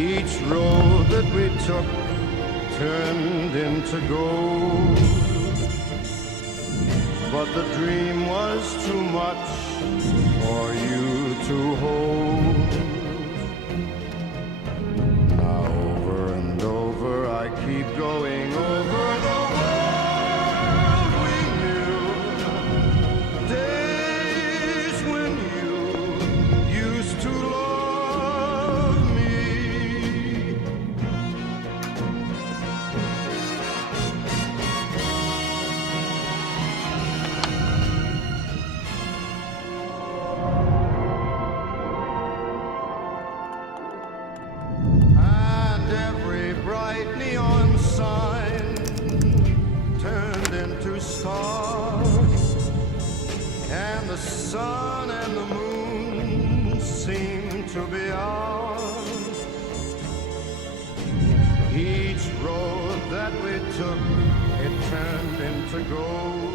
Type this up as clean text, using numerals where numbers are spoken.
Each road that we took turned into gold, but the dream was too much for you to hold. Now over and over I keep going over the world we knew, days when you used to love me. And every bright neon sign turned into stars, and the sun and the moon seemed to be ours. Each road that we took, it turned into gold,